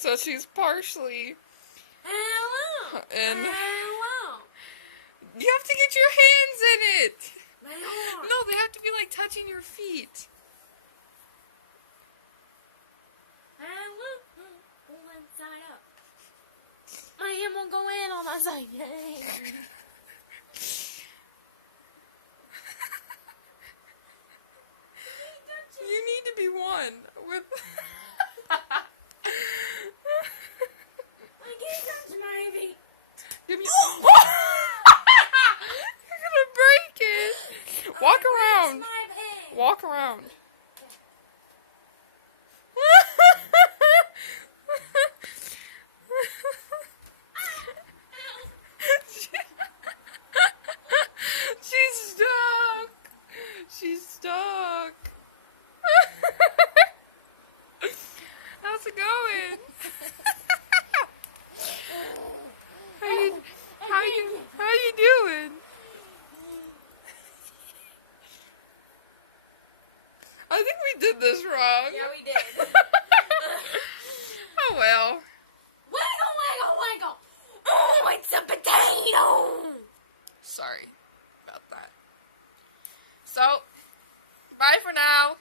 So she's partially. Hello. And Hello. you have to get your hands in it. Hello. No, they have to be like touching your feet. Hello. One side up. My hand won't go in on that side. Yay. You need to be one with. I can't touch my feet. Give me. You're gonna break it. Walk around. My pig. Walk around. She's stuck. She's stuck. How's it going? How you doing? I think we did this wrong. Yeah, we did. Oh well. Wiggle, wiggle, wiggle. Oh, it's a potato. Sorry about that. So, bye for now.